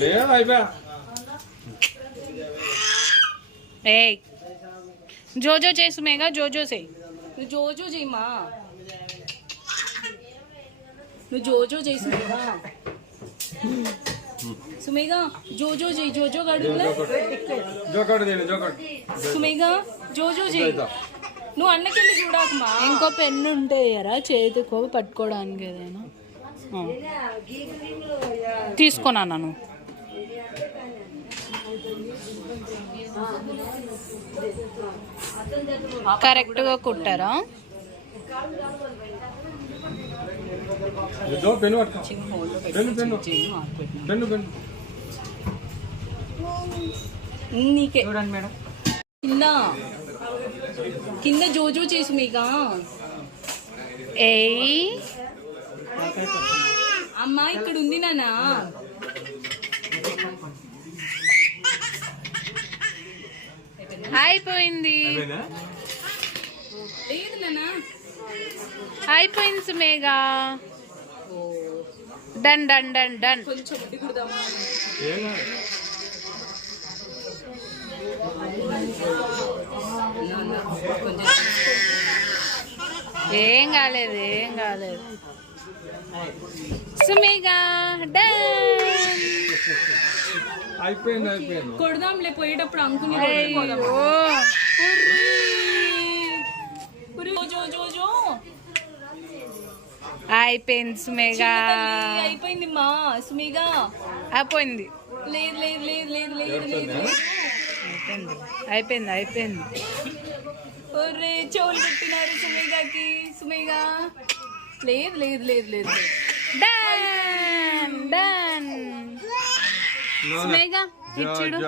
లేదు అయిపోయా. జోజో చేయి సుమేగా, జోజో చేయి. నువ్వు జోజో చేయమా, నువ్వు జోజో చేయి సుమేగా. సుమేగా జోజో చేయి, జోజో గడుగులే సుమేగా, జోజో చేయి. నువ్వు అన్నకెళ్ళి చూడకమా. ఇంకో పెన్ను ఉంటే ఎరా చేతికో పట్టుకోవడానికి ఏదైనా తీసుకున్నా నన్ను. కరెక్ట్గా కుట్టారా? నీకే చూడండి మేడం. కింద కింద జోజో చేసి మీగా. అమ్మా ఇక్కడ ఉంది నానా. అయిపోయింది, లేదు నానా, అయిపోయింది సుమేగా. Done done done done. కొంచెం ఏం కాలేదు, ఏం కాలేదు సుమేగా. డన్. అయిపోయింది అయిపోయింది. కొడదాంలే పోయేటప్పుడు అంకుని. అయిపోయింది సుమేగా, అయిపోయింది మా సుమేగా, అయిపోయింది. లేదు లేదు లేదు లేదు లేదు లేదు, అయిపోయింది అయిపోయింది. ఒరే చెవులు పెట్టినారు సుమేగాకి. సుమేగా లేదు లేదు లేదు లేదు. డన్ డన్ సుమేగా ఇచ్చుడు.